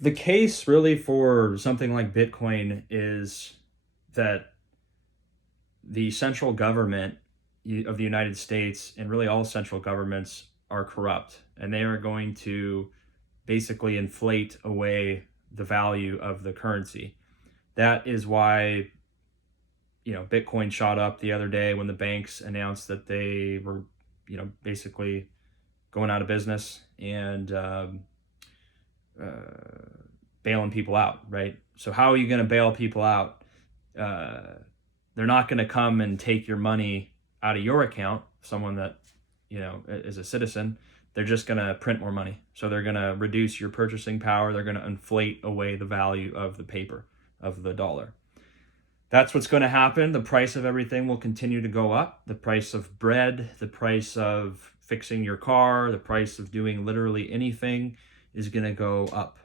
The case really for something like Bitcoin is that the central government of the United States and really all central governments are corrupt, and they are going to basically inflate away the value of the currency. That is why, Bitcoin shot up the other day when the banks announced that they were, basically going out of business and bailing people out, right? So how are you going to bail people out? Uh, they're not going to come and take your money out of your account. Someone that is a citizen, they're just going to print more money. So they're going to reduce your purchasing power. They're going to inflate away the value of the paper, of the dollar. That's what's going to happen. The price of everything will continue to go up. The price of bread, the price of fixing your car, the price of doing literally anything is going to go up.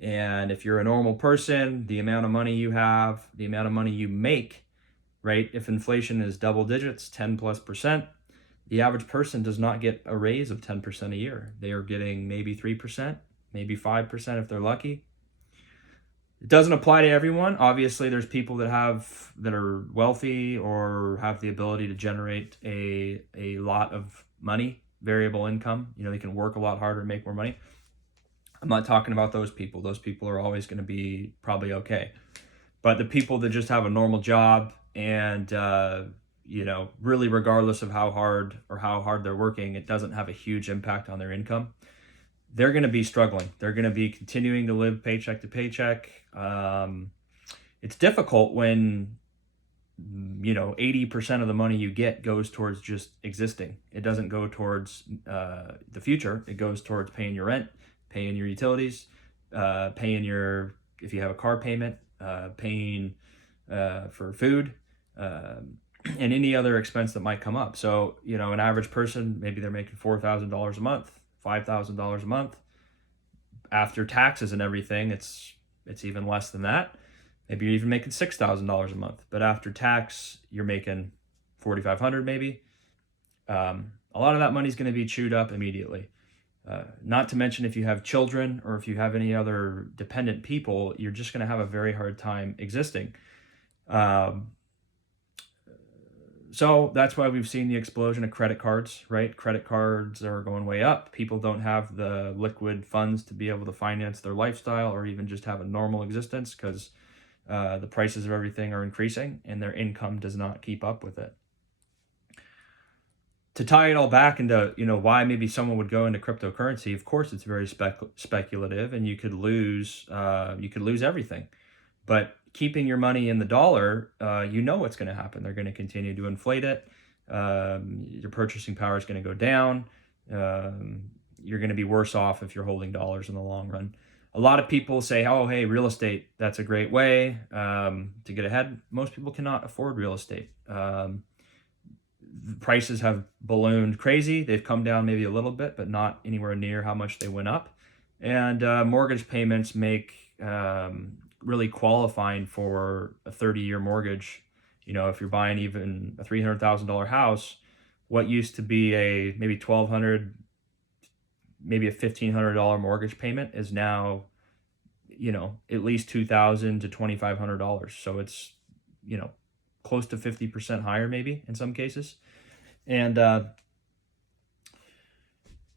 And if you're a normal person, the amount of money you have, the amount of money you make, right? If inflation is double digits, 10+%, the average person does not get a raise of 10% a year. They are getting maybe 3%, maybe 5% if they're lucky. It doesn't apply to everyone. Obviously, there's people that are wealthy or have the ability to generate a lot of money, variable income. They can work a lot harder and make more money. I'm not talking about those people. Those people are always going to be probably okay. But the people that just have a normal job and really regardless of how hard they're working, it doesn't have a huge impact on their income. They're going to be struggling. They're going to be continuing to live paycheck to paycheck. It's difficult when 80% of the money you get goes towards just existing. It doesn't go towards the future. It goes towards paying your rent, paying your utilities, paying your, if you have a car payment, paying for food, and any other expense that might come up. So, an average person, maybe they're making $4,000 a month, $5,000 a month. After taxes and everything, it's even less than that. Maybe you're even making $6,000 a month, but after tax, you're making $4,500 maybe. A lot of that money is going to be chewed up immediately. Not to mention if you have children or if you have any other dependent people, you're just going to have a very hard time existing. So that's why we've seen the explosion of credit cards, right? Credit cards are going way up. People don't have the liquid funds to be able to finance their lifestyle or even just have a normal existence because the prices of everything are increasing and their income does not keep up with it. To tie it all back into why maybe someone would go into cryptocurrency, of course it's very speculative and you could lose everything. But keeping your money in the dollar, what's going to happen. They're going to continue to inflate it. Your purchasing power is going to go down. You're going to be worse off if you're holding dollars in the long run. A lot of people say, oh, hey, real estate, that's a great way to get ahead. Most people cannot afford real estate. Prices have ballooned crazy. They've come down maybe a little bit, but not anywhere near how much they went up. And mortgage payments make really qualifying for a 30-year mortgage. If you're buying even a $300,000 house, what used to be a maybe $1,200, maybe a $1,500 mortgage payment is now, at least $2,000 to $2,500. So it's, close to 50% higher maybe in some cases. And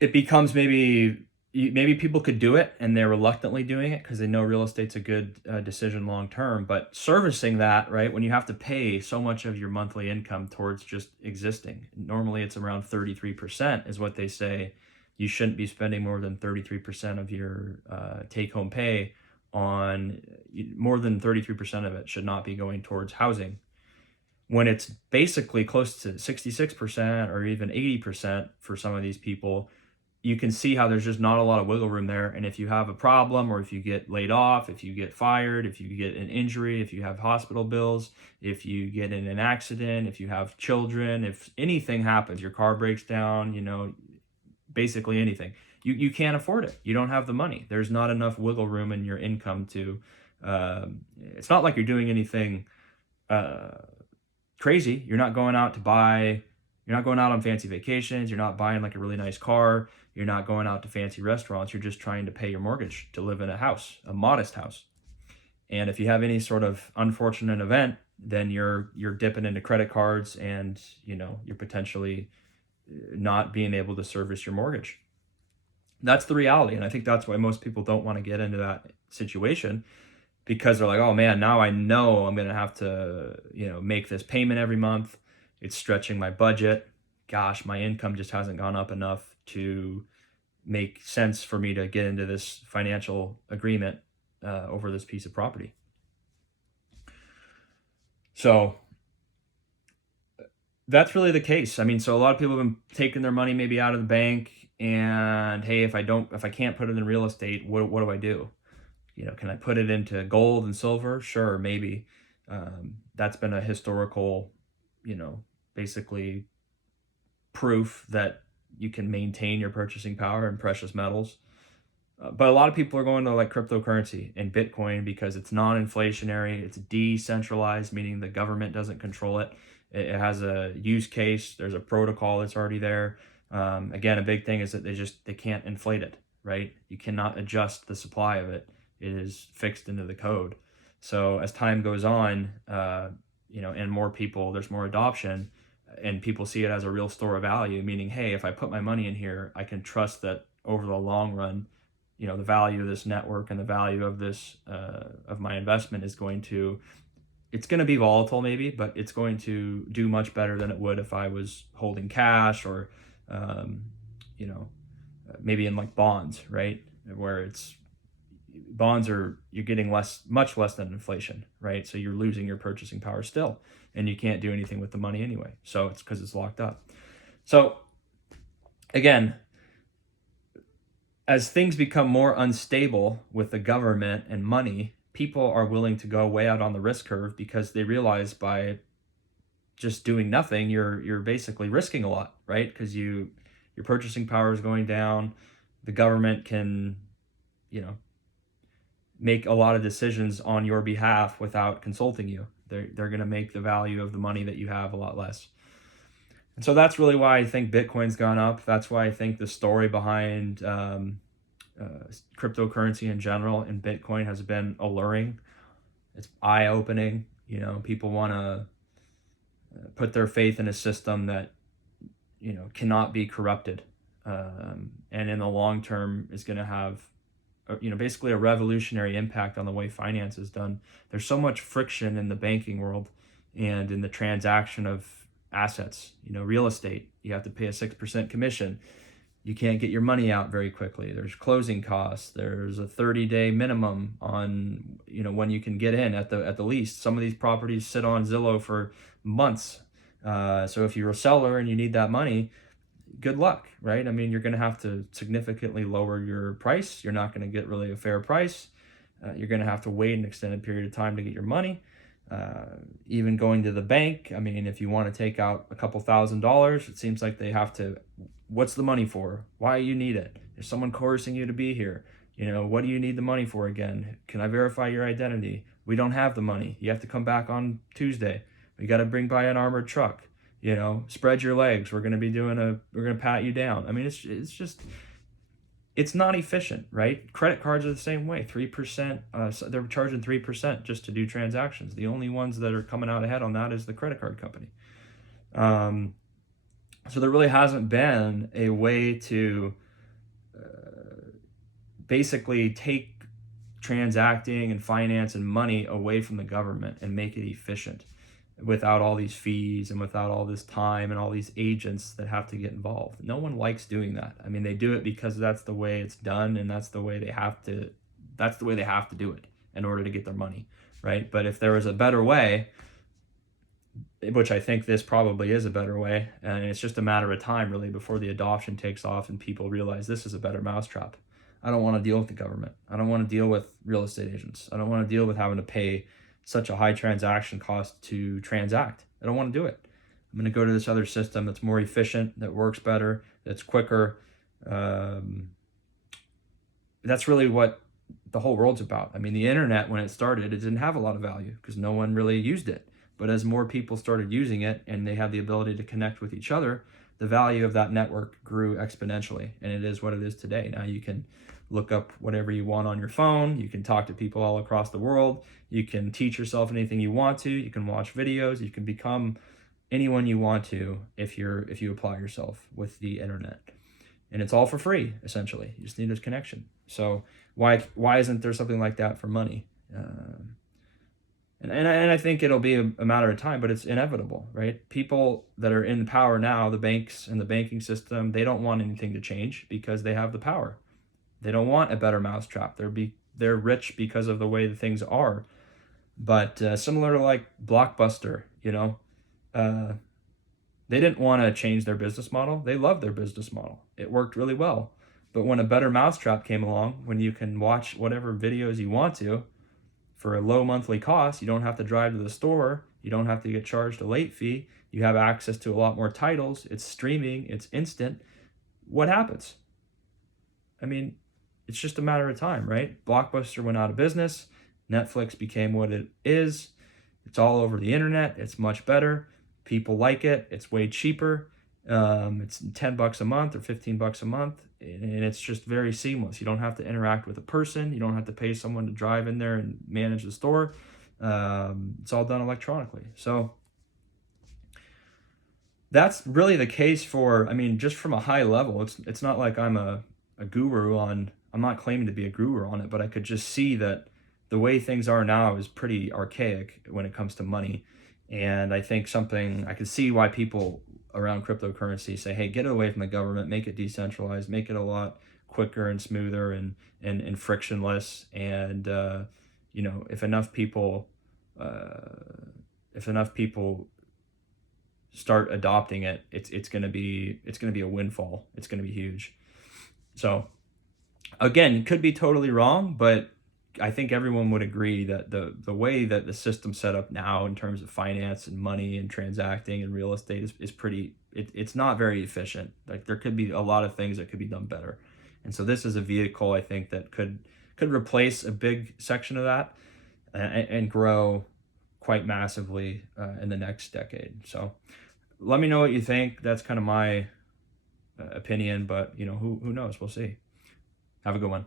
it becomes maybe people could do it and they're reluctantly doing it because they know real estate's a good decision long term. But servicing that, right, when you have to pay so much of your monthly income towards just existing, normally it's around 33% is what they say. You shouldn't be spending more than 33% of your take-home pay on, more than 33% of it should not be going towards housing. When it's basically close to 66% or even 80% for some of these people, you can see how there's just not a lot of wiggle room there. And if you have a problem, or if you get laid off, if you get fired, if you get an injury, if you have hospital bills, if you get in an accident, if you have children, if anything happens, your car breaks down, basically anything, you can't afford it. You don't have the money. There's not enough wiggle room in your income to, it's not like you're doing anything crazy. You're not going out to buy You're not going out on fancy vacations. You're not buying like a really nice car. You're not going out to fancy restaurants. You're just trying to pay your mortgage to live in a house, a modest house. And if you have any sort of unfortunate event, then you're dipping into credit cards, and you're potentially not being able to service your mortgage. That's the reality. And I think that's why most people don't want to get into that situation, because they're like, oh man, now I know I'm going to have to, make this payment every month. It's stretching my budget. Gosh, my income just hasn't gone up enough to make sense for me to get into this financial agreement over this piece of property. So that's really the case. I mean, so a lot of people have been taking their money maybe out of the bank, and hey, if I can't put it in real estate, what do I do? Can I put it into gold and silver? Sure, maybe. That's been a historical, basically proof that you can maintain your purchasing power in precious metals. But a lot of people are going to like cryptocurrency and Bitcoin because it's non-inflationary, it's decentralized, meaning the government doesn't control it. It has a use case, there's a protocol that's already there. Again, a big thing is that they can't inflate it, right? You cannot adjust the supply of it. It is fixed into the code. So as time goes on, and more people, there's more adoption, and people see it as a real store of value, meaning, hey, if I put my money in here, I can trust that over the long run, the value of this network and the value of this of my investment it's going to be volatile maybe, but it's going to do much better than it would if I was holding cash or maybe in like bonds, right? Where you're getting much less than inflation, right? So you're losing your purchasing power still, and you can't do anything with the money anyway. So it's because it's locked up. So again, as things become more unstable with the government and money, people are willing to go way out on the risk curve because they realize by just doing nothing, you're basically risking a lot, right? Because your purchasing power is going down. The government can, make a lot of decisions on your behalf without consulting you. They're going to make the value of the money that you have a lot less. And so that's really why I think Bitcoin's gone up. That's why I think the story behind cryptocurrency in general and Bitcoin has been alluring. It's eye-opening. People want to put their faith in a system that, cannot be corrupted. And in the long term is going to have, basically a revolutionary impact on the way finance is done. There's so much friction in the banking world and in the transaction of assets, real estate. You have to pay a 6% commission. You can't get your money out very quickly. There's closing costs. There's a 30-day minimum on, when you can get in at the least. Some of these properties sit on Zillow for months. So if you're a seller and you need that money, good luck, right? I mean, you're going to have to significantly lower your price. You're not going to get really a fair price. You're going to have to wait an extended period of time to get your money. Even going to the bank, I mean, if you want to take out a couple $1,000s, it seems like they have to, what's the money for? Why you need it? Is someone coercing you to be here? What do you need the money for again? Can I verify your identity? We don't have the money. You have to come back on Tuesday. We got to bring by an armored truck. Spread your legs. We're going to pat you down. I mean, it's not efficient, right? Credit cards are the same way. 3%, so they're charging 3% just to do transactions. The only ones that are coming out ahead on that is the credit card company. So there really hasn't been a way to basically take transacting and finance and money away from the government and make it efficient without all these fees and without all this time and all these agents that have to get involved. No one likes doing that. I mean, they do it because that's the way it's done, and that's the way they have to do it in order to get their money, right? But if there was a better way, which I think this probably is a better way, and it's just a matter of time really before the adoption takes off and people realize this is a better mousetrap. I don't want to deal with the government. I don't want to deal with real estate agents. I don't want to deal with having to pay such a high transaction cost to transact. I don't want to do it. I'm going to go to this other system that's more efficient, that works better, that's quicker. That's really what the whole world's about. I mean, the internet, when it started, it didn't have a lot of value because no one really used it. But as more people started using it and they have the ability to connect with each other, the value of that network grew exponentially, and it is what it is today. Now you can look up whatever you want on your phone. You can talk to people all across the world. You can teach yourself anything you want to. You can watch videos. You can become anyone you want to if you apply yourself with the internet. And it's all for free, essentially. You just need a connection. So why isn't there something like that for money? And I think it'll be a matter of time, but it's inevitable, right? People that are in power now, the banks and the banking system, they don't want anything to change because they have the power. They don't want a better mousetrap. They're rich because of the way the things are. But similar to like Blockbuster, they didn't want to change their business model. They loved their business model. It worked really well. But when a better mousetrap came along, when you can watch whatever videos you want to for a low monthly cost, you don't have to drive to the store, you don't have to get charged a late fee, you have access to a lot more titles, it's streaming, it's instant. What happens? I mean, it's just a matter of time, right? Blockbuster went out of business. Netflix became what it is. It's all over the internet. It's much better. People like it. It's way cheaper. It's $10 a month or $15 a month, and it's just very seamless. You don't have to interact with a person. You don't have to pay someone to drive in there and manage the store. It's all done electronically. So that's really the case for, just from a high level. It's not like I'm a guru on, I'm not claiming to be a guru on it, but I could just see that the way things are now is pretty archaic when it comes to money. And I think I could see why people around cryptocurrency say, hey, get it away from the government, make it decentralized, make it a lot quicker and smoother and frictionless. And, if enough people start adopting it, it's going to be a windfall. It's going to be huge. So again, could be totally wrong, but I think everyone would agree that the way that the system's set up now in terms of finance and money and transacting and real estate is pretty, it's not very efficient. Like there could be a lot of things that could be done better. And so this is a vehicle, I think, that could replace a big section of that and grow quite massively in the next decade. So let me know what you think. That's kind of my opinion, but who knows? We'll see. Have a good one.